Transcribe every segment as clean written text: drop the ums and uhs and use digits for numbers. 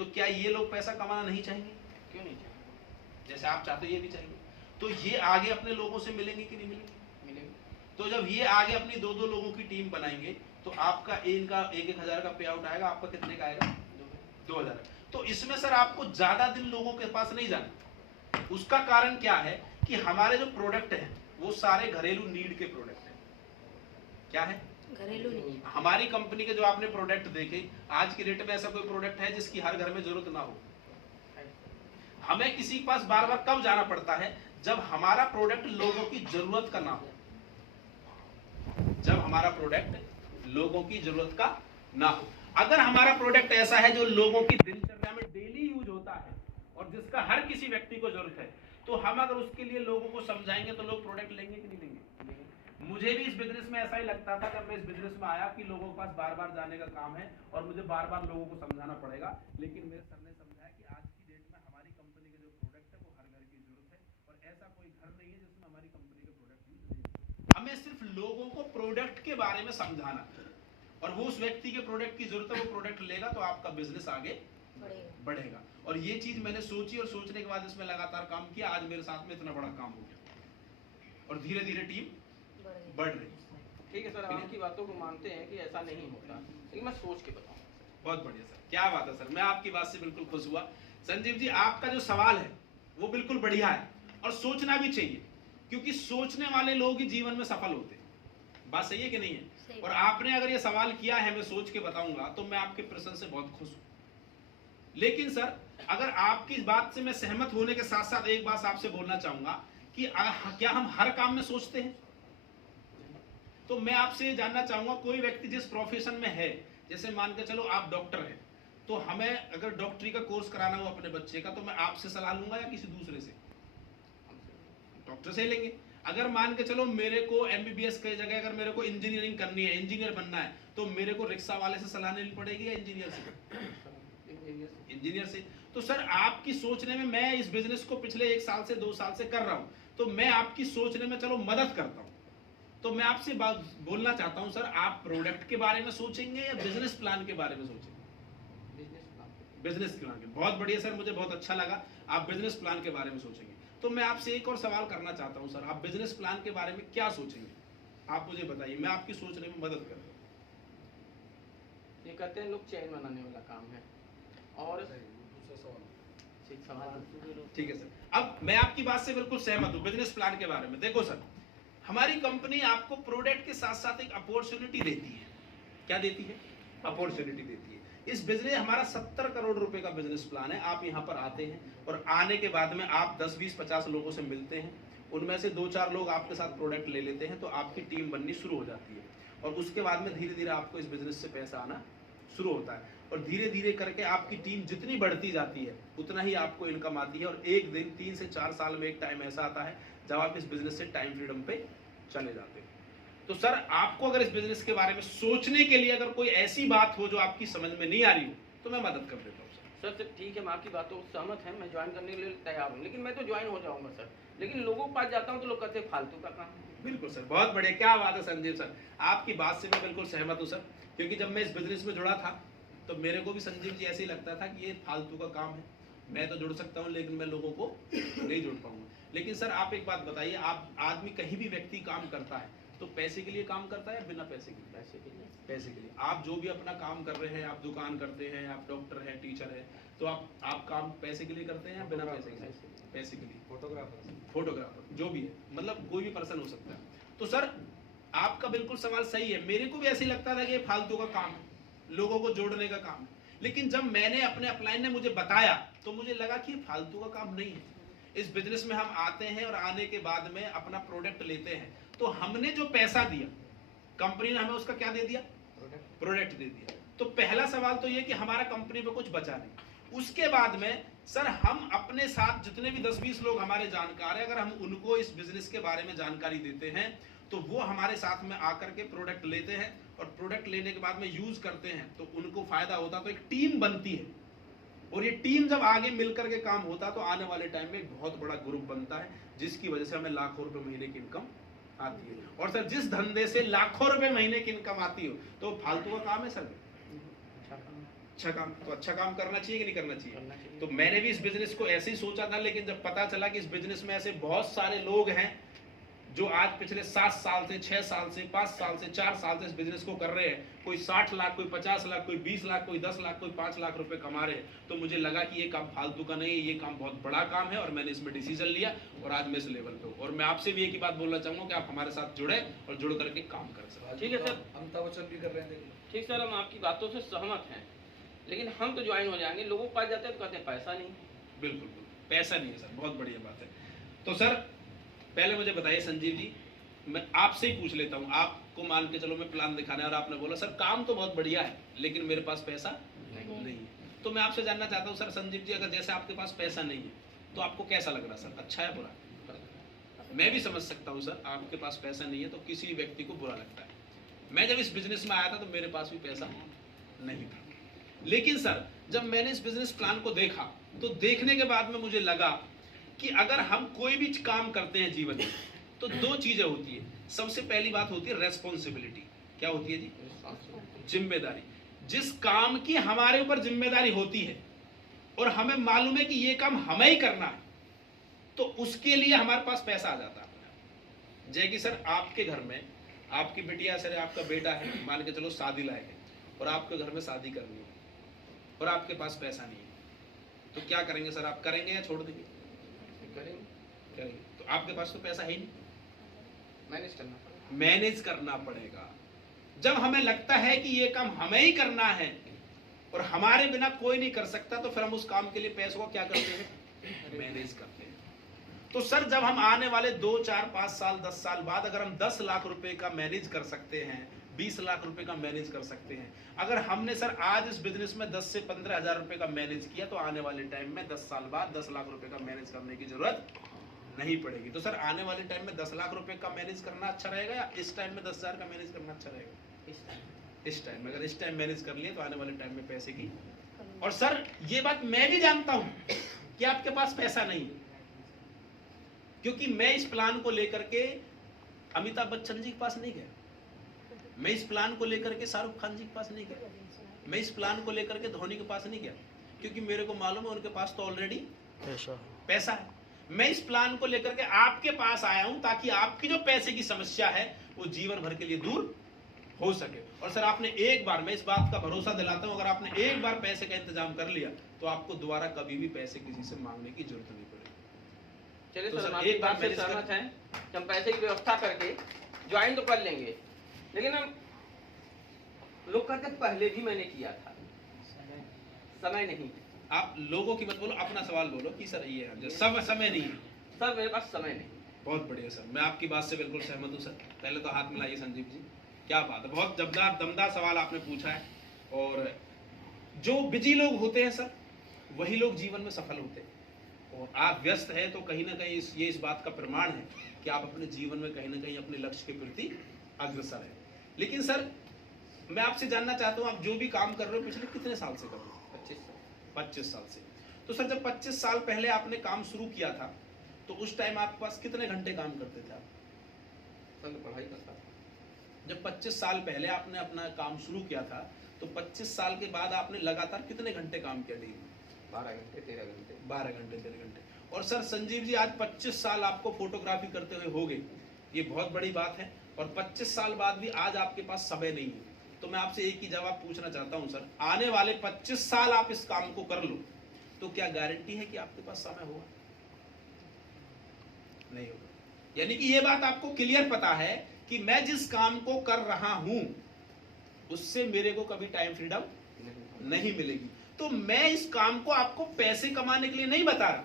तो क्या ये लोग पैसा कमाना नहीं चाहेंगे? क्यों नहीं चाहिए? जैसे आप चाहते हो ये भी चाहिए, तो ये आगे अपने लोगों से मिलेंगे कि नहीं मिलेंगे? मिलेंगे। तो जब ये आगे अपनी 2-2 लोगों की टीम बनाएंगे तो आपका इनका 1-1 हजार का पे आउट आएगा, आपका कितने का आएगा? 2000। तो इसमें सर आपको ज्यादा दिन लोगों के पास नहीं जाना। उसका कारण क्या है कि हमारे जो प्रोडक्ट है वो सारे घरेलू नीड के प्रोडक्ट है। क्या है? घरेलू नीड। हमारी कंपनी के जो आपने प्रोडक्ट देखे, आज की डेट में ऐसा कोई प्रोडक्ट है जिसकी हर घर में जरूरत ना हो? हमें किसी के पास बार बार कब जाना पड़ता है? जब हमारा प्रोडक्ट लोगों की जरूरत का ना हो। जब हमारा प्रोडक्ट लोगों की जरूरत का ना हो। अगर हमारा प्रोडक्ट ऐसा है जो लोगों की दिनचर्या में डेली यूज होता है और जिसका हर किसी व्यक्ति को जरूरत है, तो हम अगर उसके लिए लोगों को समझाएंगे तो लोग प्रोडक्ट लेंगे कि नहीं लेंगे? मुझे भी इस बिजनेस में ऐसा ही लगता था जब मैं इस बिजनेस में आया कि लोगों के पास बार बार जाने का काम है और मुझे बार बार लोगों को समझाना पड़ेगा। लेकिन मेरे सर ने समझाया कि आज की डेट में हमारी कंपनी के जो प्रोडक्ट है वो हर घर की जरूरत है और ऐसा कोई घर नहीं है जिसमें हमारी कंपनी के प्रोडक्ट यूज नहीं है। हमें सिर्फ लोगों को प्रोडक्ट के बारे में समझाना और वो उस व्यक्ति के प्रोडक्ट की जरूरत है, वो प्रोडक्ट लेगा तो आपका बिजनेस आगे बढ़ेगा। और ये चीज मैंने सोची और सोचने के बाद इसमें लगातार काम किया। आज मेरे साथ में इतना बड़ा काम हो गया और धीरे धीरे टीम बढ़ रही। ठीक है सर, आपकी बातों को मानते हैं कि ऐसा नहीं होता, लेकिन मैं सोच के बताऊं। बहुत बढ़िया सर, क्या बात है सर, मैं आपकी बात से बिल्कुल खुश हुआ। संजीव जी, आपका जो सवाल है वो बिल्कुल बढ़िया है और सोचना भी चाहिए, क्योंकि सोचने वाले लोग ही जीवन में सफल होते हैं। बात सही है कि नहीं है? और आपने अगर ये सवाल किया है, मैं सोच के बताऊंगा, तो मैं आपके प्रश्न से बहुत खुश हूं। लेकिन सर, अगर आपकी इस बात से मैं सहमत होने के साथ साथ एक बात आपसे बोलना चाहूंगा कि क्या हम हर काम में सोचते हैं? तो मैं आपसे ये जानना चाहूंगा, कोई व्यक्ति जिस प्रोफेशन में है, जैसे मान के चलो आप डॉक्टर हैं, तो हमें अगर डॉक्टरी का कोर्स कराना हो अपने बच्चे का, तो मैं आपसे सलाह लूंगा या किसी दूसरे से? डॉक्टर से लेंगे। अगर मान के चलो मेरे को एमबीबीएस की जगह अगर मेरे को इंजीनियरिंग करनी है, इंजीनियर बनना है, तो मेरे को रिक्शा वाले से सलाह लेनी पड़ेगी या इंजीनियर से? इंजीनियर से। तो सर, आपकी सोचने में, मैं इस बिजनेस को पिछले 1 साल से 2 साल से कर रहा हूं, तो मैं आपकी सोचने में चलो मदद करता हूं। तो मैं आपसे बात बोलना चाहता हूं सर, आप प्रोडक्ट के बारे में सोचेंगे या बिजनेस प्लान के बारे में सोचेंगे? बिजनेस प्लान के। बहुत बढ़िया सर, मुझे बहुत अच्छा लगा आप बिजनेस प्लान के बारे में सोचेंगे। तो मैं आपसे एक और सवाल करना चाहता हूं सर, आप बिजनेस प्लान के बारे में क्या सोचेंगे? आप मुझे बताइए, मैं आपकी सोचने में मदद कर रहा हूं। ये कहते हैं लोग चैन बनाने वाला काम है और ठीक है सर, अब मैं आपकी बात से बिल्कुल सहमत हूं बिजनेस प्लान के बारे में। देखो सर, हमारी कंपनी आपको प्रोडक्ट के साथ साथ एक अपॉर्चुनिटी देती है। क्या देती है? अपॉर्चुनिटी देती है। इस बिजनेस, हमारा 70 करोड़ रुपए का बिजनेस प्लान है। आप यहाँ पर आते हैं और आने के बाद में आप 10, 20, 50 लोगों से मिलते हैं, उनमें से 2-4 लोग आपके साथ प्रोडक्ट ले लेते हैं, तो आपकी टीम बननी शुरू हो जाती है और उसके बाद में धीरे धीरे आपको इस बिजनेस से पैसा आना शुरू होता है और धीरे धीरे करके आपकी टीम जितनी बढ़ती जाती है उतना ही आपको इनकम आती है और एक दिन 3 से 4 साल में एक टाइम ऐसा आता है जब आप इस बिजनेस से टाइम फ्रीडम पे चले जाते हैं। तो सर, आपको अगर इस बिजनेस के बारे में सोचने के लिए अगर कोई ऐसी बात हो जो आपकी समझ में नहीं आ रही हो, तो मैं मदद कर देता हूँ सर। ठीक है, मैं आपकी बातों से सहमत है, मैं ज्वाइन करने के लिए तैयार हूँ, लेकिन मैं तो ज्वाइन हो जाऊंगा सर। लेकिन लोगों के पास जाता हूँ तो लोग कहते हैं फालतू का काम। बिल्कुल सर, बहुत बढ़िया, क्या बात है संजीव सर, आपकी बात से मैं बिल्कुल सहमत हूँ सर। क्योंकि जब मैं इस बिजनेस में जुड़ा था तो मेरे को भी संजीव जी ऐसे ही लगता था कि ये फालतू का काम है, मैं तो जुड़ सकता हूँ लेकिन मैं लोगों को नहीं जुड़ पाऊंगा। लेकिन सर, आप एक बात बताइए, आप आदमी कहीं भी व्यक्ति काम करता है तो पैसे के लिए काम करता है या बिना पैसे के? पैसे के लिए। पैसे के लिए। आप जो भी अपना काम कर रहे हैं, आप दुकान करते हैं, आप डॉक्टर हैं, टीचर हैं, तो आप काम पैसे के लिए करते हैं या बिना पैसे के? पैसे के लिए। फोटोग्राफर जो भी है, मतलब कोई भी पर्सन हो सकता है। तो सर, आपका बिल्कुल सवाल सही है। मेरे को भी ऐसे ही लगता था कि ये फालतू का काम है, लोगों को जोड़ने का काम है। लेकिन जब मैंने अपने अपलाइन ने मुझे बताया तो मुझे लगा कि ये फालतू का काम नहीं है। इस बिजनेस में हम आते हैं और आने के बाद में अपना प्रोडक्ट लेते हैं, तो हमने जो पैसा दिया, कंपनी ने हमें उसका क्या दे दिया? प्रोडक्ट दे दिया। तो पहला सवाल तो ये कि हमारा कंपनी पे कुछ बचा नहीं। उसके बाद में सर, हम अपने साथ जितने भी 10-20 लोग हमारे जानकार हैं, अगर हम उनको इस बिजनेस के बारे में जानकारी देते हैं तो वो हमारे साथ में आकर के प्रोडक्ट लेते हैं और प्रोडक्ट लेने के बाद में यूज करते हैं तो उनको फायदा होता, तो एक टीम बनती है और ये टीम जब आगे मिलकर के काम होता तो आने वाले टाइम में एक बहुत बड़ा ग्रुप बनता है, जिसकी वजह से हमें लाखों रुपए महीने की इनकम आती है। और सर, जिस धंधे से लाखों रुपए महीने की इनकम आती हो तो फालतू का काम है सर? अच्छा काम, तो अच्छा काम करना चाहिए कि नहीं करना चाहिए? करना चाहिए। तो मैंने भी इस बिजनेस को ऐसे ही सोचा था, लेकिन जब पता चला कि इस बिजनेस में ऐसे बहुत सारे लोग हैं जो आज पिछले 7 साल से, 6 साल से, 5 साल से, 4 साल से इस बिजनेस को कर रहे हैं, कोई 60 लाख, कोई 50 लाख, कोई 20 लाख, कोई 10 लाख, कोई 5 लाख रुपए कमा रहे हैं, तो मुझे लगा कि ये काम फालतू का नहीं है, ये काम बहुत बड़ा काम है, और मैंने इसमें डिसीजन लिया और आज मैं इस लेवल पे हूँ। और मैं आपसे भी एक ही बात बोलना चाहूंगा कि आप हमारे साथ जुड़े और जुड़ करके काम कर सकते। ठीक है सर। अमिताभ बच्चन भी कर रहे हैं, देखिए। ठीक सर, हम आपकी बातों से सहमत हैं, लेकिन हम तो ज्वाइन हो जाएंगे, लोगों के पास जाते हैं तो कहते हैं पैसा नहीं। बिल्कुल बिल्कुल, पैसा नहीं है सर, बहुत बढ़िया बात है। तो सर पहले मुझे बताइए संजीव जी, मैं आपसे ही पूछ लेता हूँ, आपको मान के चलो मैं प्लान दिखाने और आपने बोला सर काम तो बहुत बढ़िया है लेकिन मेरे पास पैसा नहीं है, तो मैं आपसे जानना चाहता हूँ सर संजीव जी, अगर जैसे आपके पास पैसा नहीं है तो आपको कैसा लग रहा है सर, अच्छा है बुरा? मैं भी समझ सकता हूँ सर, आपके पास पैसा नहीं है तो किसी भी व्यक्ति को बुरा लगता है। मैं जब इस बिजनेस में आया था तो मेरे पास भी पैसा नहीं था, लेकिन सर जब मैंने इस बिजनेस प्लान को देखा तो देखने के बाद में मुझे लगा कि अगर हम कोई भी काम करते हैं जीवन में तो दो चीजें होती है। सबसे पहली बात होती है रेस्पॉन्सिबिलिटी। क्या होती है जी? जिम्मेदारी। जिस काम की हमारे ऊपर जिम्मेदारी होती है और हमें मालूम है कि ये काम हमें ही करना है, तो उसके लिए हमारे पास पैसा आ जाता है। जय कि सर आपके घर में आपकी बिटिया सर, आपका बेटा है, मान के चलो शादी लायक है, और आपके घर में शादी करनी है और आपके पास पैसा नहीं है, तो क्या करेंगे सर? आप करेंगे या छोड़ देंगे? करेंगे। तो आपके पास तो पैसा है ही नहीं, मैनेज करना पड़ेगा। जब हमें लगता है कि ये काम हमें ही करना है और हमारे बिना कोई नहीं कर सकता, तो फिर हम उस काम के लिए पैसों का क्या करते हैं? मैनेज करते हैं। तो सर जब हम आने वाले 2, 4, 5 साल, 10 साल बाद अगर हम 10 लाख रुपए का मैनेज कर सकते हैं, 20 लाख रुपए का मैनेज कर सकते हैं, अगर हमने सर आज इस बिजनेस में 10 से 15 हजार रुपए का मैनेज किया, तो आने वाले टाइम में 10 साल बाद 10 लाख रुपए का मैनेज करने की जरूरत नहीं पड़ेगी। तो सर आने वाले टाइम में 10 लाख रुपए का मैनेज करना अच्छा रहेगा या इस टाइम में 10,000 का मैनेज करना अच्छा रहेगा? इस टाइम में, अगर इस टाइम मैनेज कर लिए तो आने वाले टाइम में पैसे की। और सर ये बात मैं भी जानता हूं कि आपके पास पैसा नहीं है, क्योंकि मैं इस प्लान को लेकर के अमिताभ बच्चन जी के पास नहीं गया, मैं इस प्लान को लेकर के शाहरुख खान जी के पास नहीं गया, मैं इस प्लान को लेकर के धोनी के पास नहीं गया, क्योंकि मेरे को मालूम है उनके पास तो ऑलरेडी पैसा है। मैं इस प्लान को लेकर के आपके पास आया हूं ताकि आपकी जो पैसे की समस्या है वो जीवन भर के लिए दूर हो सके। और सर आपने एक बार, मैं इस बात का भरोसा दिलाता हूं, अगर आपने एक बार पैसे का इंतजाम कर लिया तो आपको दोबारा कभी भी पैसे किसी से मांगने की जरूरत नहीं पड़ेगी। चलिए तो सर, सर, हम आपकी एक बार बात से मैनेज सहमत हैं कि हम पैसे की व्यवस्था करके ज्वाइन तो कर लेंगे, लेकिन हम लोग कहते हैं पहले भी मैंने किया था, समय नहीं है। आप लोगों की मत बोलो, अपना सवाल बोलो कि सर ये है सब समय नहीं है। सर मेरे पास समय नहीं। बहुत बढ़िया सर, मैं आपकी बात से बिल्कुल सहमत हूँ सर। पहले तो हाथ मिलाइए संजीव जी, क्या बात है, बहुत जबरदस्त दमदार सवाल आपने पूछा है। और जो बिजी लोग होते हैं सर वही लोग जीवन में सफल होते हैं, और आप व्यस्त हैं तो कहीं ना कहीं ये इस बात का प्रमाण है कि आप अपने जीवन में कहीं ना कहीं अपने लक्ष्य के प्रति अग्रसर हैं। लेकिन सर मैं आपसे जानना चाहता हूँ, आप जो भी काम कर रहे हो पिछले कितने साल से कर रहे हो? 25 साल से। तो सर जब 25 साल पहले आपने काम शुरू किया था तो उस टाइम आपके पास कितने घंटे काम करते थे आप? सर पढ़ाई करता था। जब 25 साल पहले आपने अपना काम शुरू किया था तो 25 साल के बाद आपने लगातार कितने घंटे काम किया डेली? 12 घंटे 13 घंटे। 12 घंटे 13 घंटे। और सर संजीव जी आज 25 साल आपको फोटोग्राफी करते हुए हो गए, ये बहुत बड़ी बात है। और 25 साल बाद भी आज आपके पास समय नहीं है, तो मैं आपसे एक ही जवाब पूछना चाहता हूं सर, आने वाले 25 साल आप इस काम को कर लो तो क्या गारंटी है कि आपके पास समय होगा? नहीं होगा। यानी कि ये बात आपको क्लियर पता है कि मैं जिस काम को कर रहा हूं उससे मेरे को कभी टाइम फ्रीडम नहीं मिलेगी। तो मैं इस काम को आपको पैसे कमाने के लिए नहीं बता रहा,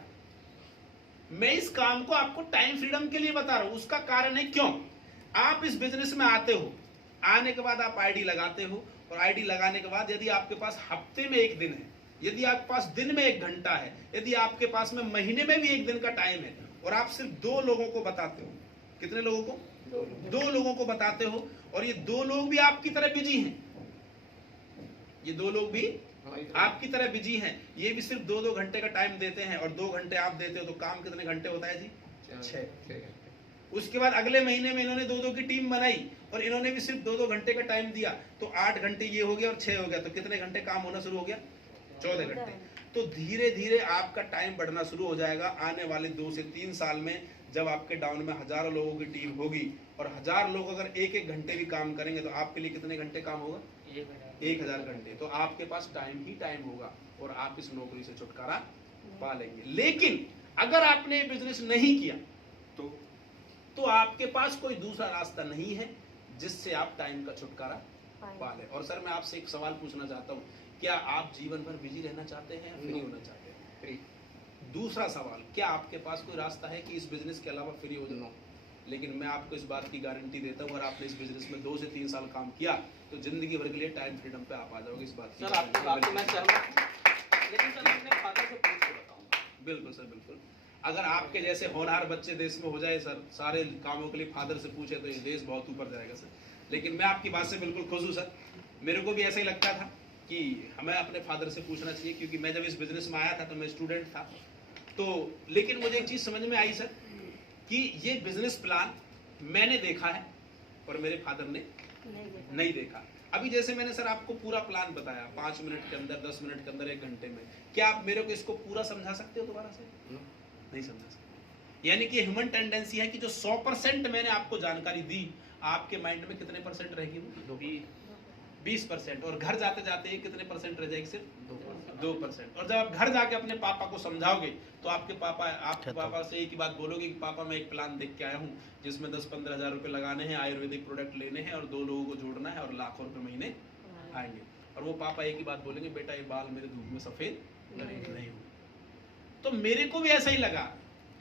मैं इस काम को आपको टाइम फ्रीडम के लिए बता रहा हूं। उसका कारण है क्यों? आप इस बिजनेस में आते हो, आने के बाद आप आईडी लगाते हो, और आईडी लगाने के बाद यदि आपके पास हफ्ते में 1 दिन है, यदि आपके पास दिन में 1 घंटा है, यदि आपके पास में महीने में भी 1 दिन का टाइम है, और आप सिर्फ 2 लोगों को बताते हो, कितने लोगों को? 2 लोगों को बताते हो, और ये 2 लोग भी आपकी तरह बिजी हैं, ये 2 लोग भी आपकी तरह बिजी हैं, ये भी सिर्फ 2-2 घंटे का टाइम देते हैं और 2 घंटे आप देते हो, तो काम कितने घंटे होता है जी? 6। उसके बाद अगले महीने में इन्होंने 2-2 की टीम बनाई और इन्होंने भी सिर्फ 2-2 घंटे का टाइम दिया, तो 8 घंटे ये हो गया और 6 हो गया, तो कितने घंटे काम होना शुरू हो गया? 14 घंटे। तो धीरे धीरे आपका टाइम बढ़ना शुरू हो जाएगा। आने वाले 2 से 3 साल में जब आपके डाउन में हजारों लोगों की टीम होगी और 1000 लोग अगर एक एक घंटे भी काम करेंगे तो आपके लिए कितने घंटे काम होगा? 1000 घंटे। तो आपके पास टाइम ही टाइम होगा और आप इस नौकरी से छुटकारा पा लेंगे। लेकिन अगर आपने बिजनेस नहीं किया तो आपके पास कोई दूसरा रास्ता नहीं है जिससे आप टाइम का छुटकारा पा लें। और सर मैं आपसे एक सवाल पूछना चाहता हूँ, क्या आप जीवन भर बिजी रहना चाहते हैं या फ्री होना चाहते हैं? फ्री। दूसरा सवाल, क्या आपके पास कोई रास्ता है कि इस बिजनेस के अलावा फ्री हो जाना? लेकिन मैं आपको इस बात की गारंटी देता हूँ, अगर आपने इस बिजनेस में 2 से 3 साल काम किया तो जिंदगी भर के लिए टाइम फ्रीडम पे आप आ जाओगे। इस बात की सर आपकी बात से मैं सहमत हूं, लेकिन सर मैं अपने फादर से पूछ के बताऊंगा। बिल्कुल सर, बिल्कुल। अगर आपके जैसे होनहार बच्चे देश में हो जाए सर, सारे कामों के लिए फादर से पूछे तो ये देश बहुत ऊपर जाएगा सर। लेकिन मैं आपकी बात से बिल्कुल खुश हूँ सर। मेरे को भी ऐसा ही लगता था कि हमें अपने फादर से पूछना चाहिए, क्योंकि मैं जब इस बिजनेस में आया था तो मैं स्टूडेंट था। तो लेकिन मुझे एक चीज़ समझ में आई सर कि ये बिजनेस प्लान मैंने देखा है और मेरे फादर ने नहीं देखा। अभी जैसे मैंने सर आपको पूरा प्लान बताया 5 मिनट के अंदर, 10 मिनट के अंदर, 1 घंटे में, क्या आप मेरे को इसको पूरा समझा सकते हो दोबारा से? नहीं समझा सकते। यानी कि ह्यूमन टेंडेंसी है कि जो 100% मैंने आपको जानकारी दी, आपके माइंड में कितने % रहेगी? 20%। और घर जाते जाते कितने % रह जाएगी? सिर्फ 2%। और जब आप घर जाके अपने पापा को समझाओगे तो आपके पापा से एक ही बात बोलोगे कि पापा मैं एक प्लान देख के आया हूँ जिसमें 10-15 हज़ार रुपये लगाने हैं, आयुर्वेदिक प्रोडक्ट लेने हैं और 2 लोगों को जोड़ना है और लाखों रुपए महीने आएंगे। और वो पापा एक ही बात बोलेंगे, बेटा ये बाल मेरे धूप में सफेद नहीं हुए। तो मेरे को भी ऐसा ही लगा,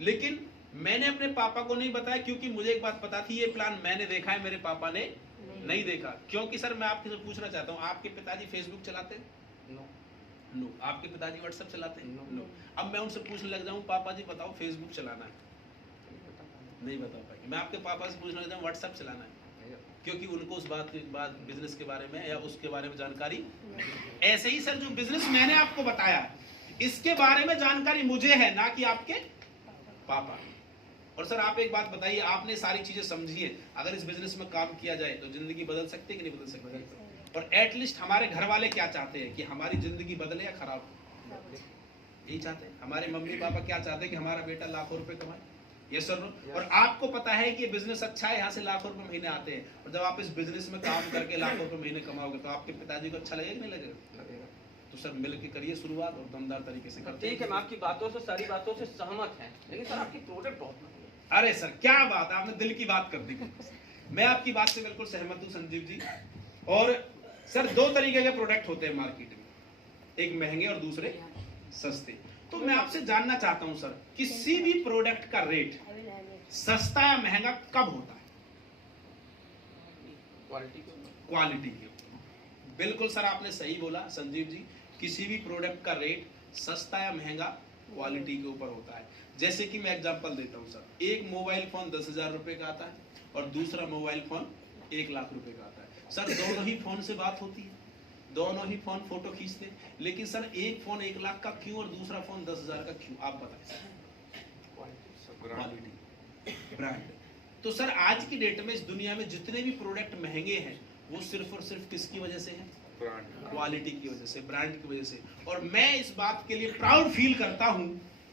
लेकिन मैंने अपने पापा को नहीं बताया, क्योंकि मुझे एक बात पता थी, ये प्लान मैंने देखा है, मेरे पापा ने नहीं देखा। क्योंकि सर मैं आपसे पूछना चाहता हूँ, आपके पिताजी फेसबुक चलाते हैं? नो। आपके पिताजी व्हाट्सएप चलाते हैं? नो। अब मैं उनसे पूछने लग जाऊँ, पापा जी बताओ फेसबुक चलाना है? नहीं बता पाएंगे। मैं आपके पापा से पूछने लग जाऊँ व्हाट्सएप चलाना है, क्योंकि उनको उस बात बिजनेस के बारे में या उसके बारे में जानकारी। ऐसे ही सर जो बिजनेस मैंने आपको बताया इसके बारे में जानकारी मुझे है, ना कि आपके पापा। और सर आप एक बात बताइए, आपने सारी चीजें समझी है, अगर इस बिजनेस में काम किया जाए तो जिंदगी बदल सकती है कि नहीं बदल सकती? और एटलीस्ट हमारे घर वाले क्या चाहते हैं कि हमारी जिंदगी बदले या खराब? यही चाहते हैं। हमारे मम्मी पापा क्या चाहते हैं कि हमारा बेटा लाखों रुपए कमाए। Yes sir no. और आपको पता है कि ये बिजनेस अच्छा है, यहाँ से लाखों रुपए महीने आते हैं, और जब आप इस बिजनेस में काम करके लाखों रुपए महीने कमाओगे तो आपके पिताजी को अच्छा लगेगा कि नहीं लगेगा? तो सर मिल के करिए शुरुआत और दमदार तरीके से करते हैं। ठीक है, मैं आपकी बातों से, सारी बातों से सहमत है, लेकिन सर आपकी प्रोडक्ट बहुत महंगी है। अरे सर क्या बात है, आपने दिल की बात कर दी। मैं आपकी बात से बिल्कुल सहमत हूँ संजीव जी। और सर 2 तरीके के प्रोडक्ट होते हैं मार्केट में, एक महंगे और दूसरे सस्ते। तो मैं आपसे जानना चाहता हूँ सर, किसी भी प्रोडक्ट का रेट सस्ता या महंगा कब होता है? क्वालिटी के। बिल्कुल सर आपने सही बोला संजीव जी, किसी भी प्रोडक्ट का रेट सस्ता या महंगा क्वालिटी के ऊपर होता है। जैसे कि मैं एग्जांपल देता हूं सर, एक मोबाइल फोन 10,000 रुपए का आता है और दूसरा मोबाइल फोन 1 लाख रुपए का आता है। सर दोनों ही फोन से बात होती है, दोनों ही फोन फोटो खींचते हैं, लेकिन सर एक फोन 1 लाख का क्यों और दूसरा फोन 10,000 का क्यों? आप बताएं। Quality, brand. तो सर आज की डेट में इस दुनिया में जितने भी प्रोडक्ट महंगे हैं वो सिर्फ और सिर्फ किसकी वजह से है? क्वालिटी की वजह से, ब्रांड की वजह से। और मैं इस बात के लिए प्राउड फील करता हूं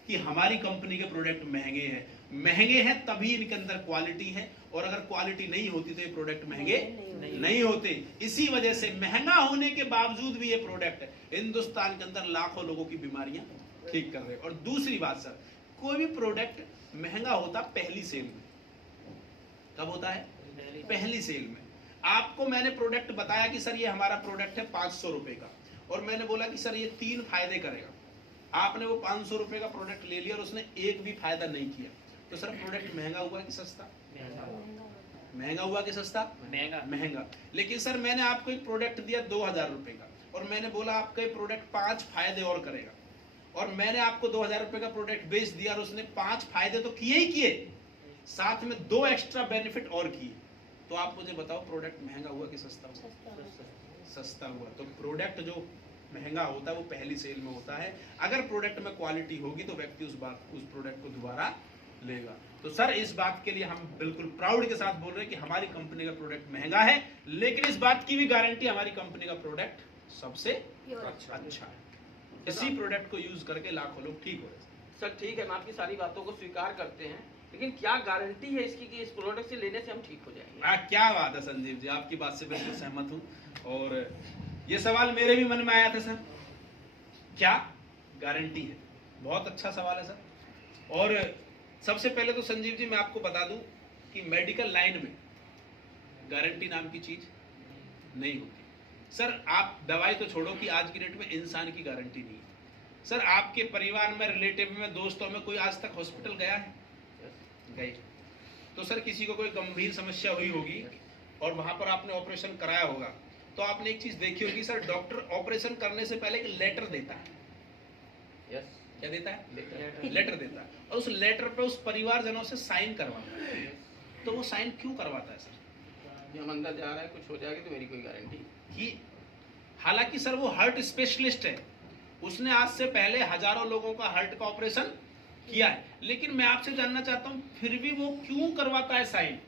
कि हमारी कंपनी के प्रोडक्ट महंगे हैं। महंगे हैं तभी इनके अंदर क्वालिटी है, और अगर क्वालिटी नहीं होती तो ये प्रोडक्ट महंगे नहीं होते। इसी वजह से महंगा होने के बावजूद भी ये प्रोडक्ट हिंदुस्तान के अंदर लाखों लोगों की बीमारियां ठीक कर रहे हैं। और दूसरी बात सर, कोई भी प्रोडक्ट महंगा होता पहली सेल में। कब होता है? पहली सेल में। आपको मैंने प्रोडक्ट बताया कि सर ये हमारा प्रोडक्ट है 500 रुपए का, और मैंने बोला कि सर ये 3 फायदे करेगा। आपने वो 500 रुपए का प्रोडक्ट ले लिया और उसने एक भी फायदा नहीं किया, तो सर प्रोडक्ट महंगा हुआ कि सस्ता? महंगा हुआ कि सस्ता? महंगा। लेकिन सर मैंने आपको एक प्रोडक्ट दिया 2,000 रुपए का, और मैंने बोला आपका ये प्रोडक्ट 5 फायदे और करेगा, और मैंने आपको 2,000 रुपए का प्रोडक्ट बेच दिया और उसने 5 फायदे तो किए ही किए, साथ में 2 एक्स्ट्रा बेनिफिट और किए। तो आप मुझे बताओ प्रोडक्ट महंगा हुआ कि सस्ता हुआ? सस्ता हुआ। तो प्रोडक्ट जो महंगा होता है वो पहली सेल में होता है। अगर प्रोडक्ट में क्वालिटी होगी तो व्यक्ति उस प्रोडक्ट को दोबारा लेगा। तो सर इस बात के लिए हम बिल्कुल प्राउड के साथ बोल रहे हैं कि हमारी कंपनी का प्रोडक्ट महंगा है, लेकिन इस बात की भी गारंटी हमारी कंपनी का प्रोडक्ट सबसे अच्छा है। इसी प्रोडक्ट को यूज करके लाखों लोग ठीक हो रहे हैं। सर ठीक है, हम आपकी सारी बातों को स्वीकार करते हैं, लेकिन क्या गारंटी है इसकी कि इस प्रोडक्ट से लेने से हम ठीक हो जाएंगे? क्या बात है संजीव जी, आपकी बात से बिल्कुल सहमत हूँ। और ये सवाल मेरे भी मन में आया था सर, क्या गारंटी है? बहुत अच्छा सवाल है सर। और सबसे पहले तो संजीव जी मैं आपको बता दूं कि मेडिकल लाइन में गारंटी नाम की चीज नहीं होती सर। आप दवाई तो छोड़ो कि आज की डेट में इंसान की गारंटी नहीं है सर। आपके परिवार में, रिलेटिव में, दोस्तों में कोई आज तक हॉस्पिटल गया है? गए तो सर किसी को कोई गंभीर समस्या हुई होगी और वहां पर आपने ऑपरेशन कराया होगा, तो आपने एक चीज देखी होगी सर, डॉक्टर ऑपरेशन करने से पहले एक लेटर देता है। क्या देता है? लेटर देता है। और उस लेटर पे उस परिवारजनों से साइन करवाता है। तो वो साइन क्यों करवाता है सर? हम अंदर जा रहा है, कुछ हो जाएगा तो मेरी कोई गारंटी कि हालांकि सर वो हार्ट स्पेशलिस्ट है, उसने आज से पहले हजारों लोगों का हार्ट का ऑपरेशन किया है, लेकिन मैं आपसे जानना चाहता हूं फिर भी वो क्यों करवाता है साइन?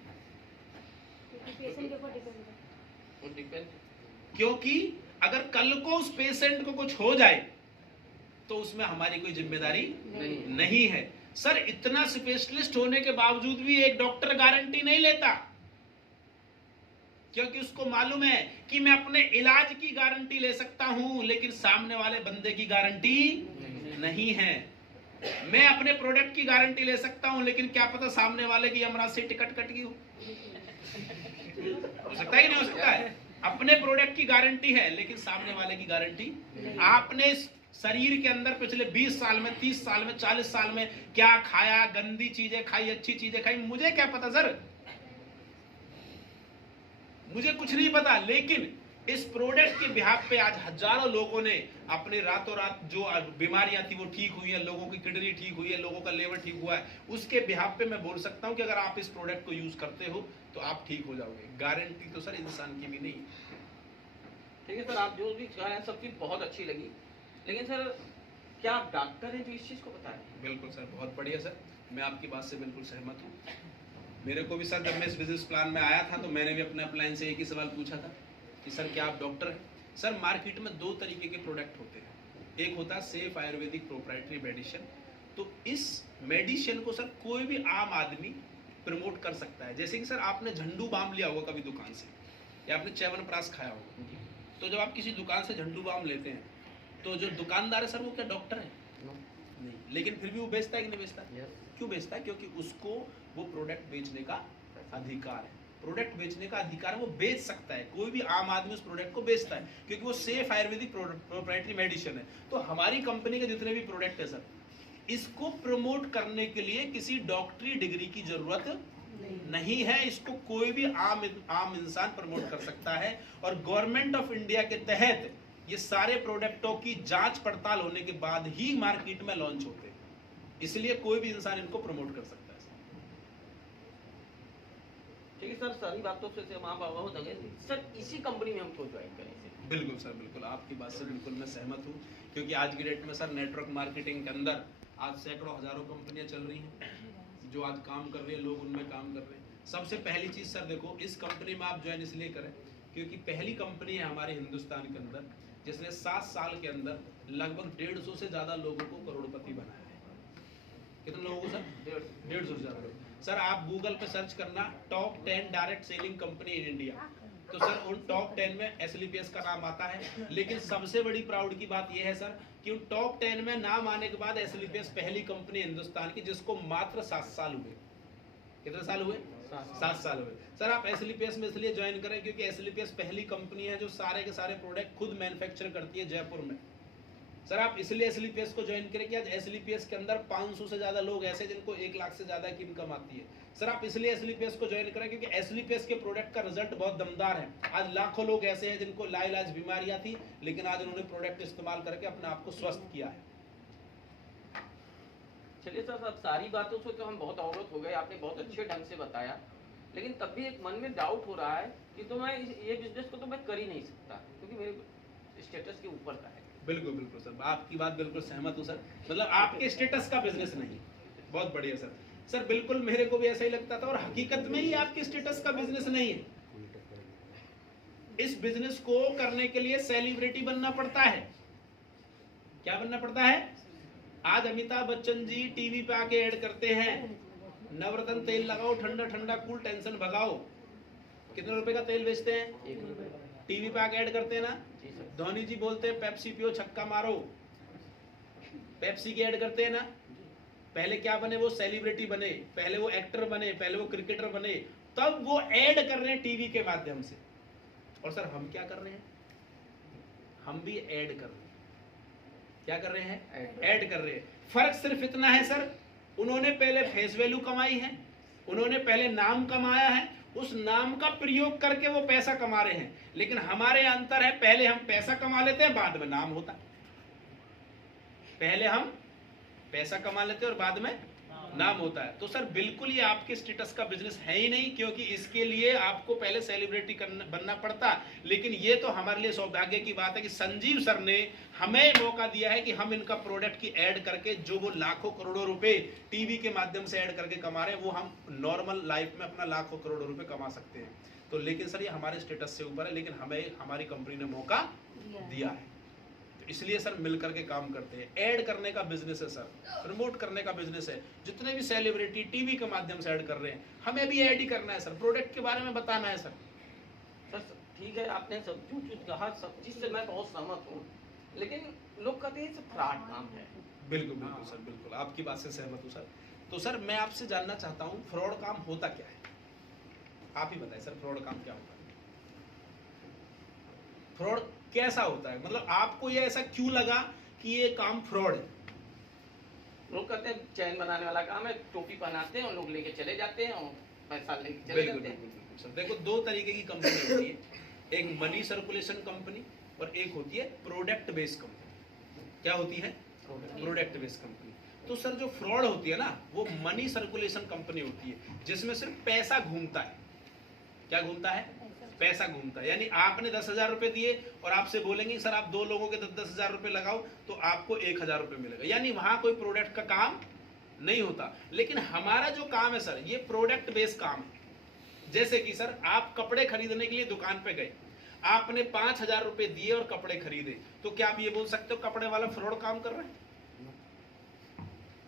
क्योंकि अगर कल को उस पेशेंट को कुछ हो जाए तो उसमें हमारी कोई जिम्मेदारी नहीं है सर। इतना स्पेशलिस्ट होने के बावजूद भी एक डॉक्टर गारंटी नहीं लेता, क्योंकि उसको मालूम है कि मैं अपने इलाज की गारंटी ले सकता हूं, लेकिन सामने वाले बंदे की गारंटी नहीं है। मैं अपने प्रोडक्ट की गारंटी ले सकता हूं, लेकिन क्या पता सामने वाले की यमराज से टिकट कट गई हो सकता ही नहीं हो सकता है। अपने प्रोडक्ट की गारंटी है, लेकिन सामने वाले की गारंटी। आपने इस शरीर के अंदर पिछले 20 साल में, 30 साल में, 40 साल में क्या खाया, गंदी चीजें खाई, अच्छी चीजें खाई, मुझे क्या पता सर, मुझे कुछ नहीं पता। लेकिन इस प्रोडक्ट के बिहाफ पे आज हजारों लोगों ने अपने रातों रात जो बीमारियां थी वो ठीक हुई है, लोगों की किडनी ठीक हुई है, लोगों का लेवर ठीक हुआ है। उसके बिहाफ पे मैं बोल सकता हूं कि अगर आप इस प्रोडक्ट को यूज करते हो तो आप ठीक हो जाओगे। गारंटी तो सर इंसान की भी नहीं। ठीक है सर, आप जो भी कह रहे हैं सब चीज बहुत अच्छी लगी, लेकिन सर क्या आप डॉक्टर हैं जो इस चीज को बता रहे हैं? बिल्कुल सर, बहुत बढ़िया सर, मैं आपकी बात से बिल्कुल सहमत हूँ। मेरे को भी सर जब मैं इस बिजनेस प्लान में आया था तो मैंने भी अपने अपलाइन से एक ही सवाल पूछा था कि सर क्या आप डॉक्टर हैं? सर मार्केट में 2 तरीके के प्रोडक्ट होते हैं। एक होता है सेफ आयुर्वेदिक प्रोप्राइटरी मेडिसिन। तो इस मेडिसिन को सर कोई भी आम आदमी प्रमोट कर सकता है। जैसे कि सर आपने झंडू बाम लिया होगा कभी दुकान से, या आपने च्यवनप्राश खाया होगा। तो जब आप किसी दुकान से झंडू बाम लेते हैं तो जो दुकानदार है सर वो क्या डॉक्टर है? नहीं, लेकिन फिर भी वो बेचता है कि नहीं बेचता? क्यों बेचता है? क्योंकि उसको वो प्रोडक्ट बेचने का अधिकार है। प्रोडक्ट बेचने का अधिकार है, वो बेच सकता है। कोई भी आम आदमी उस प्रोडक्ट को बेचता है क्योंकि वो सेफ आयुर्वेदिक प्रोप्राइटरी मेडिसिन है। तो हमारी कंपनी के जितने भी प्रोडक्ट है सर, इसको प्रमोट करने के लिए किसी डॉक्टरी डिग्री की जरूरत नहीं है। इसको कोई भी आम इंसान प्रमोट कर सकता है। और गवर्नमेंट ऑफ इंडिया के तहत ये सारे प्रोडक्टों की जांच पड़ताल होने के बाद ही मार्केट में लॉन्च होते हैं, इसलिए कोई भी इंसान इनको प्रमोट कर सकता है। ठीक है सर, सारी बातों से हम आप अवगत हो गए। सर इसी कंपनी में हम क्यों ज्वाइन करें? बिल्कुल सर, बिल्कुल आपकी बात से बिल्कुल मैं सहमत हूँ, क्योंकि आज की डेट में सर नेटवर्क मार्केटिंग के अंदर आज सैकड़ों हजारों कंपनियां चल रही हैं जो आज काम कर रही है, लोग उनमें काम कर रहे हैं। सबसे पहली चीज सर देखो, इस कंपनी में आप ज्वाइन इसलिए करें क्योंकि पहली कंपनी है हमारे हिंदुस्तान के अंदर जिसने 7 साल के अंदर लगभग 150 से ज्यादा लोगों को करोड़पति बनाया है। कितने लोगों को सर? 150 से ज्यादा लोग। सर आप गूगल पे सर्च करना top 10 direct selling company in India, तो सर उन टॉप 10 में एसएलपीएस का नाम आता है। लेकिन सबसे बड़ी प्राउड की बात यह है सर कि उन टॉप 10 में नाम आने के बाद एसएलपीएस पहली कंपनी हिंदुस्तान की जिसको मात्र 7 साल हुए। कितने साल हुए? 7 साल हुए। सर आप एसएलपीएस में इसलिए ज्वाइन करें क्योंकि एसएलपीएस पहली कंपनी है जो सारे के सारे प्रोडक्ट खुद मैन्युफैक्चर करती है जयपुर में। सर आप इसलिए एसएलपीएस को ज्वाइन करें कि आज एसएलपीएस के अंदर 500 से ज्यादा लोग ऐसे जिनको 1 लाख से ज्यादा की इनकम आती है। सर आप इसलिए एसएलपीएस को ज्वाइन करें क्योंकि एसएलपीएस के प्रोडक्ट का रिजल्ट बहुत दमदार है। आज लाखों लोग ऐसे हैं जिनको लाइलाज बीमारियां थी, लेकिन आज उन्होंने प्रोडक्ट इस्तेमाल करके अपने आप को स्वस्थ किया है। चलिए सर, अब सारी बातों से तो हम बहुत अवगत हो गए, आपने बहुत अच्छे ढंग से बताया, लेकिन तब भी एक मन में डाउट हो रहा है कि तो मैं ये बिजनेस को तो मैं कर ही नहीं सकता क्योंकि मेरे स्टेटस के ऊपर का है। बिल्कुल बिल्कुल सर, आपकी बात बिल्कुल सहमत हूँ सर। मतलब आपके स्टेटस का बिजनेस नहीं। बहुत बढ़िया सर। सर बिल्कुल मेरे को भी ऐसा ही लगता था और हकीकत में ही आपके स्टेटस का बिजनेस नहीं है। इस बिजनेस को करने के लिए सेलिब्रिटी बनना पड़ता है। क्या बनना पड़ता है? आज अमिताभ बच्चन जी टीवी पे आके ऐड करते हैं, नवरत्न तेल लगाओ, ठंडा ठंडा कूल, टेंशन भगाओ। कितने रुपए का तेल बेचते हैं? 1 रुपए। टीवी पे आके ऐड करते हैं ना। जी सर। धोनी जी बोलते हैं पेप्सी पियो छक्का मारो, पेप्सी की ऐड करते हैं ना। पहले क्या बने वो? सेलिब्रिटी बने, पहले वो एक्टर बने, पहले वो क्रिकेटर बने, तब वो ऐड कर रहे हैं टीवी के माध्यम से। और सर हम क्या कर रहे हैं? हम भी ऐड कर रहे हैं। क्या कर रहे हैं? ऐड कर रहे हैं। फर्क सिर्फ इतना है सर, उन्होंने पहले फेस वैल्यू कमाई है, उन्होंने पहले नाम कमाया है, उस नाम का प्रयोग करके वो पैसा कमा रहे हैं। लेकिन हमारे अंतर है, पहले हम पैसा कमा लेते हैं, बाद में नाम होता है। पहले हम पैसा कमा लेते हैं और बाद में नाम होता है। तो सर बिल्कुल ये आपके स्टेटस का बिजनेस है ही नहीं, क्योंकि इसके लिए आपको पहले सेलिब्रिटी बनना पड़ता। लेकिन ये तो हमारे लिए सौभाग्य की बात है कि संजीव सर ने हमें मौका दिया है कि हम इनका प्रोडक्ट की ऐड करके जो वो लाखों करोड़ों रुपए टीवी के माध्यम से ऐड करके कमा रहे हैं, वो हम नॉर्मल लाइफ में अपना लाखों करोड़ों रुपए कमा सकते हैं। तो लेकिन सर ये हमारे स्टेटस से ऊपर है, लेकिन हमें हमारी कंपनी ने मौका दिया है, इसलिए सर मिलकर के काम करते हैं। ऐड करने का बिजनेस है सर, प्रमोट करने का बिजनेस है। जितने भी सेलिब्रिटी टीवी के माध्यम से ऐड कर रहे हैं, हमें भी ऐड ही करना है सर, प्रोडक्ट के बारे में बताना है सर। सर ठीक है, आपने सब जो कहा सब चीज से मैं बहुत सहमत हूँ, लेकिन लोग कहते हैं सब फ्रॉड काम है। बिल्कुल बिल्कुल सर, बिल्कुल आपकी बात से सहमत हूँ सर। तो सर मैं आपसे जानना चाहता हूँ, फ्रॉड काम होता क्या है? आप ही बताएं सर, फ्रॉड काम क्या होता है? फ्रॉड कैसा होता है? मतलब आपको ये ऐसा क्यों लगा कि ये काम फ्रॉड है? लोग कहते हैं चैन बनाने वाला काम है, टोपी पहनाते हैं और लोग लेके चले जाते हैं और पैसा लेके चले जाते हैं। बिल्कुल सर, देखो दो तरीके की कंपनी होती है, एक मनी सर्कुलेशन कंपनी और एक होती है प्रोडक्ट बेस्ड कंपनी। क्या होती है? Product based company. तो सर जो फ्रॉड होती है ना, वो मनी सर्कुलेशन कंपनी होती है, जिसमें सिर्फ पैसा घूमता है। क्या घूमता है? पैसा घूमता है। यानी आपने 10,000 रुपए दिए और आपसे बोलेंगे सर आप 2 लोगों के 10,000 रुपए लगाओ तो आपको 1,000 रुपए मिलेगा। यानी वहां कोई प्रोडक्ट का काम नहीं होता। लेकिन हमारा जो काम है सर, ये प्रोडक्ट बेस्ड काम है। जैसे कि सर आप कपड़े खरीदने के लिए दुकान पे गए, आपने 5,000 रुपए दिए और कपड़े खरीदे, तो क्या आप ये बोल सकते हो कपड़े वाला फ्रॉड काम कर रहा है?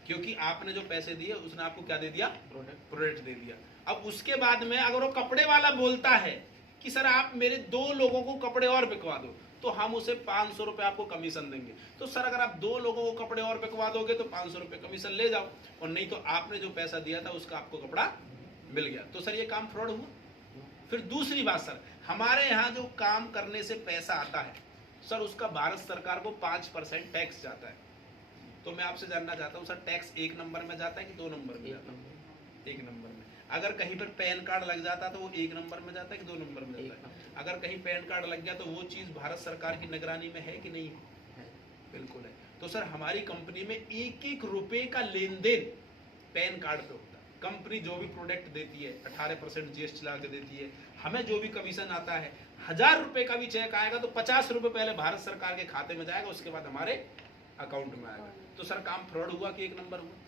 क्योंकि आपने जो पैसे दिए उसने आपको क्या दे दिया? प्रोडक्ट दे दिया। अब उसके बाद में अगर वो कपड़े वाला बोलता है कि सर आप मेरे 2 लोगों को कपड़े और बिकवा दो, तो हम उसे 500 रुपए आपको कमीशन देंगे। तो सर अगर आप 2 लोगों को कपड़े और बिकवा दोगे तो 500 रुपए कमीशन ले जाओ, और नहीं तो आपने जो पैसा दिया था उसका आपको कपड़ा मिल गया। तो सर ये काम फ्रॉड हुआ। फिर दूसरी बात सर, हमारे यहाँ जो काम करने से पैसा आता है सर, उसका भारत सरकार को 5% टैक्स जाता है। तो मैं आपसे जानना चाहता हूँ सर, टैक्स 1 नंबर में जाता है कि 2 नंबर में जाता है? 1 नंबर में। अगर कहीं पर पैन कार्ड लग जाता तो वो 1 नंबर में जाता है कि 2 नंबर में जाता है? अगर कहीं पैन कार्ड लग गया तो वो चीज भारत सरकार की निगरानी में है कि नहीं है? बिल्कुल है। तो सर हमारी कंपनी में 1-1 रुपए का लेन देन पैन कार्ड पे होता है। कंपनी जो भी प्रोडक्ट देती है 18% जीएसटी लगा के देती है। हमें जो भी कमीशन आता है, 1,000 रुपए का भी चेक आएगा तो 50 रुपए पहले भारत सरकार के खाते में जाएगा, उसके बाद हमारे अकाउंट में आएगा। तो सर काम फ्रॉड हुआ कि 1 नंबर हुआ?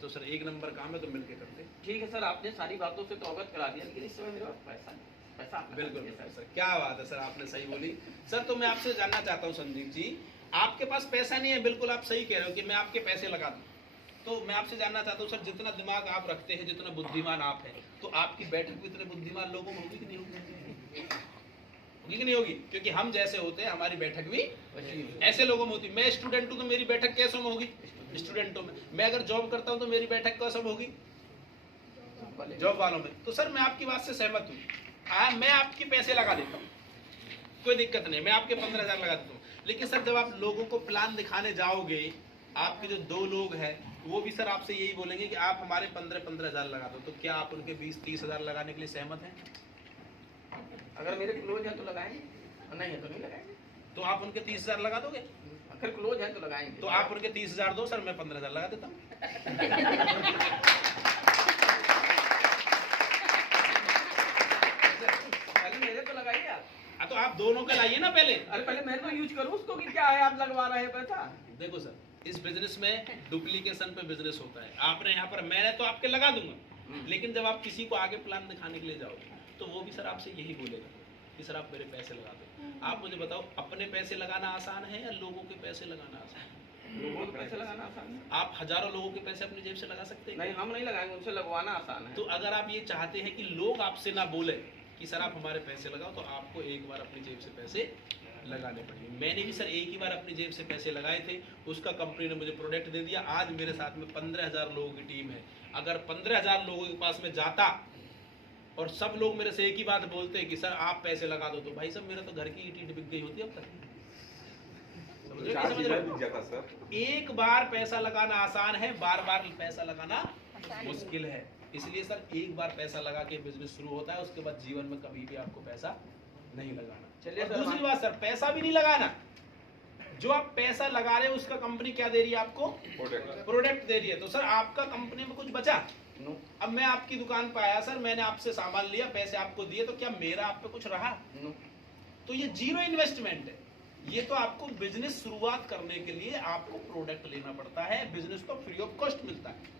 तो सर 1 नंबर काम है तो मिलके करते हैं। ठीक है सर, आपने सारी बातों से तो अवगत करा दिया, लेकिन इस समय मेरे पास पैसा नहीं। पैसा आप लगा बिल्कुल दीजिए सर, क्या बात है सर, आपने सही बोली। सर तो मैं आपसे जानना चाहता हूँ संदीप जी, आपके पास पैसा नहीं है, बिल्कुल आप सही कह रहे हो कि मैं आपके पैसे लगा दूं। तो मैं आपसे जानना चाहता हूँ सर, जितना दिमाग आप रखते हैं, जितना बुद्धिमान आप हैं, तो आपकी बैठक भी इतने बुद्धिमान लोगों में होगी कि नहीं होगी? होगी कि नहीं होगी? क्योंकि हम जैसे होते हैं हमारी बैठक भी ऐसे लोगों में होती है। मैं स्टूडेंट हूँ तो मेरी बैठक कैसे में होगी? स्टूडेंटों में। मैं अगर जॉब करता हूँ तो मेरी बैठक कैसे में होगी? जॉब वालों में। तो सर मैं आपकी बात से सहमत हूँ, मैं आपके पैसे लगा देता हूँ, कोई दिक्कत नहीं, मैं आपके 15,000 लगा देता हूँ। लेकिन सर जब आप लोगों को प्लान दिखाने जाओगे, आपके जो 2 लोग हैं वो भी सर आपसे यही बोलेंगे कि आप हमारे 15,000 लगा दो, तो क्या आप उनके 20-30,000 लगाने के लिए सहमत हैं? अगर मेरे क्लोज है तो लगाएंगे, और नहीं है तो नहीं लगाएंगे। तो आप उनके 30,000 लगा दोगे? अगर क्लोज है तो लगाएंगे। तो आप उनके 30,000 दो सर, मैं 15,000 लगा देता हूँ। पहले मेरे तो लगाइए आप। तो आप दोनों के लाइए ना पहले। अरे पहले मैं तो यूज करूँ उसको कि क्या है आप लगवा रहे हैं पैसा। देखो सर, इस बिजनेस में डुप्लीकेशन पे बिजनेस होता है। आपने यहाँ पर, मैंने तो आपके लगा दूंगा, लेकिन जब आप किसी को आगे प्लान दिखाने के लिए जाओगे तो वो भी सर आपसे यही बोलेगा कि सर आप मेरे पैसे लगा दो। आप मुझे बताओ, अपने पैसे लगाना आसान है या लोगों के पैसे लगाना आसान है? लोगों के पैसे लगाना आसान है? आप हजारों लोगों के पैसे अपनी जेब से लगा सकते हैं? नहीं, हम नहीं लगाएंगे, उनसे लगवाना आसान है। तो अगर आप ये चाहते हैं कि लोग आपसे ना बोले कि सर आप हमारे पैसे लगाओ, तो आपको एक बार अपनी जेब से पैसे लगाने पड़ेंगे। मैंने भी सर एक ही बार अपनी जेब से पैसे लगाए थे, उसका कंपनी ने मुझे प्रोडक्ट दे दिया। आज मेरे साथ में 15,000 लोगों की टीम है। अगर 15,000 लोगों के पास में जाता और सब लोग मेरे से एक ही बात बोलते हैं कि सर आप पैसे लगा दो, तो भाई साहब मेरा तो घर की ईंट बिक गई होती अब तक। समझ रहे हो कि समझ रहे हो? सर एक बार पैसा लगाना आसान है, बार बार पैसा लगाना मुश्किल है। इसलिए सर एक बार पैसा लगा के बिजनेस शुरू होता है, उसके बाद जीवन में कभी भी आपको पैसा नहीं लगाना। चलिए और सर, दूसरी बात सर, पैसा भी नहीं लगाना, जो आप पैसा लगा रहे हो उसका कंपनी क्या दे रही है आपको? प्रोडक्ट दे रही है। तो सर आपका कंपनी में कुछ बचा? नो, अब मैं आपकी दुकान पर आया सर, मैंने आपसे सामान लिया, पैसे आपको दिए, तो क्या मेरा आप पे कुछ रहा? नो। तो ये जीरो इन्वेस्टमेंट है। ये तो आपको बिजनेस शुरुआत करने के लिए आपको प्रोडक्ट लेना पड़ता है, बिजनेस तो फ्री ऑफ कॉस्ट मिलता है।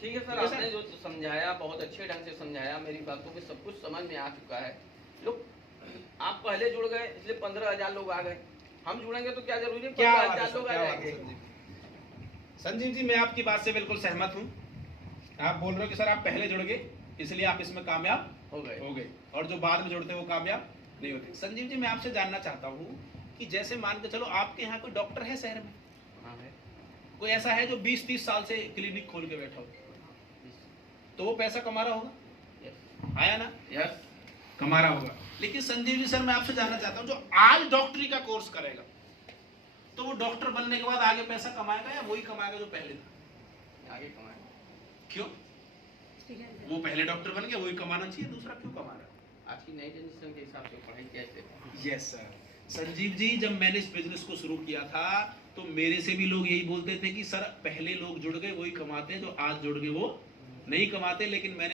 ठीक है सर, ठीक है सर? आपने जो समझाया बहुत अच्छे ढंग से समझाया, मेरी बातों में सब कुछ समझ में आ चुका है। लोग आप पहले जुड़ गए इसलिए 15,000 लोग आ गए, हम जुड़ेंगे तो क्या जरूरी है क्या बात है 15,000 सर, लोग आ क्या बात है जाएंगे। संजीव जी, मैं आपकी बात से बिल्कुल सहमत हूँ। आप बोल रहे हो कि सर आप पहले जुड़ गए इसलिए आप इसमें कामयाब हो गए। और जो बाद में जुड़ते हैं वो कामयाब नहीं होते। संजीव जी, मैं आपसे जानना चाहता हूँ कि जैसे मान के चलो आपके यहाँ कोई डॉक्टर है शहर में, हाँ है। कोई ऐसा है जो 20-30 साल से क्लिनिक खोल के बैठा हो, तो वो पैसा कमा रहा होगा, यस आया ना? यस। कमा रहा होगा। लेकिन संजीव जी सर, मैं आपसे जानना चाहता हूँ, जो आज डॉक्टरी का कोर्स करेगा तो वो डॉक्टर बनने के बाद आगे पैसा कमाएगा या वही कमाएगा जो पहले था? आगे कमाएंगे। क्यों? वो पहले डॉक्टर बन गया, वही कमाना चाहिए, दूसरा क्यों कमा रहा है? आज की नई जनरेशन के हिसाब से पढ़ाई कैसे? Yes sir. संजीव जी, जब मैंने इस बिजनेस को शुरू किया था तो मेरे से भी लोग यही बोलते थे कि सर पहले लोग जुड़ गए वही कमाते हैं, जो आज जुड़ गए वो नहीं कमाते। लेकिन मैंने